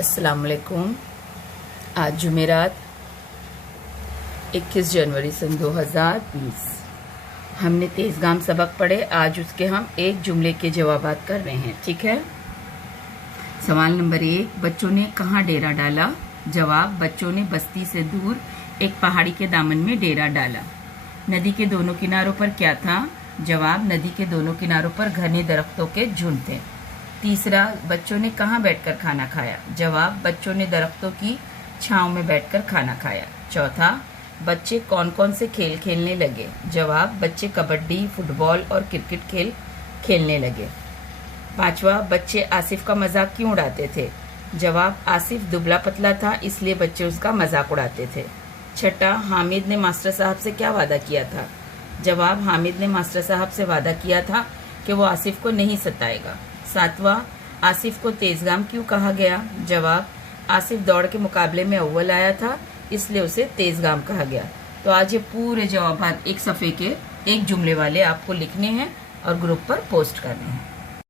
अस्सलाम वालेकुम। आज जुमेरात 21 जनवरी सन 2020। हमने तेज़गाम सबक पढ़े। आज उसके हम एक जुमले के जवाबात कर रहे हैं, ठीक है। सवाल नंबर 1, बच्चों ने कहाँ डेरा डाला? जवाब, बच्चों ने बस्ती से दूर एक पहाड़ी के दामन में डेरा डाला। नदी के दोनों किनारों पर क्या था? जवाब, नदी के दोनों किनारों पर घने दरख्तों के झुंड थे। तीसरा, बच्चों ने कहाँ बैठकर खाना खाया? जवाब, बच्चों ने दरख्तों की छांव में बैठकर खाना खाया। चौथा, बच्चे कौन कौन से खेल खेलने लगे? जवाब, बच्चे कबड्डी, फुटबॉल और क्रिकेट खेलने लगे। पांचवा, बच्चे आसिफ का मजाक क्यों उड़ाते थे? जवाब, आसिफ दुबला पतला था इसलिए बच्चे उसका मजाक उड़ाते थे। छठा, हामिद ने मास्टर साहब से क्या वादा किया था? जवाब, हामिद ने मास्टर साहब से वादा किया था कि वो आसिफ को नहीं सताएगा। सातवां, आसिफ को तेज़गाम क्यों कहा गया? जवाब, आसिफ दौड़ के मुकाबले में अव्वल आया था इसलिए उसे तेज़गाम कहा गया। तो आज ये पूरे जवाब एक सफ़े के एक जुमले वाले आपको लिखने हैं और ग्रुप पर पोस्ट करने हैं।